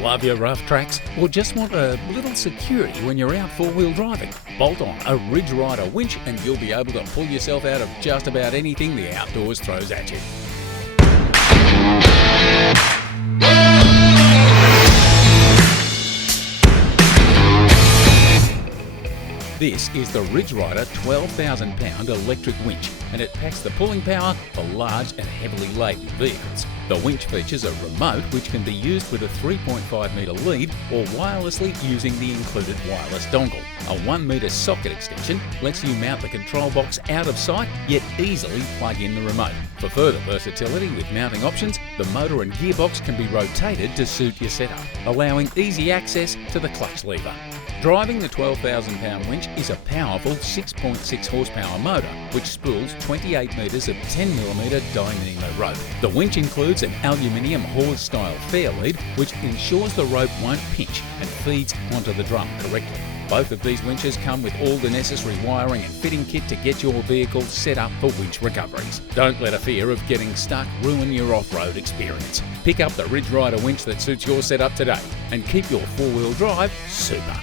Love your rough tracks or just want a little security when you're out four-wheel driving? Bolt on a Ryder winch and you'll be able to pull yourself out of just about anything the outdoors throws at you. This is the Ryder 12,000 pound electric winch, and it packs the pulling power for large and heavily laden vehicles. The winch features a remote which can be used with a 3.5 metre lead or wirelessly using the included wireless dongle. A 1 metre socket extension lets you mount the control box out of sight yet easily plug in the remote. For further versatility with mounting options, the motor and gearbox can be rotated to suit your setup, allowing easy access to the clutch lever. Driving the 12,000 pound winch is a powerful 6.6 horsepower motor which spools 28 metres of 10mm Dyneema rope. The winch includes an aluminium hawse style fair lead which ensures the rope won't pinch and feeds onto the drum correctly. Both of these winches come with all the necessary wiring and fitting kit to get your vehicle set up for winch recoveries. Don't let a fear of getting stuck ruin your off-road experience. Pick up the Ryder winch that suits your setup today and keep your four-wheel drive super.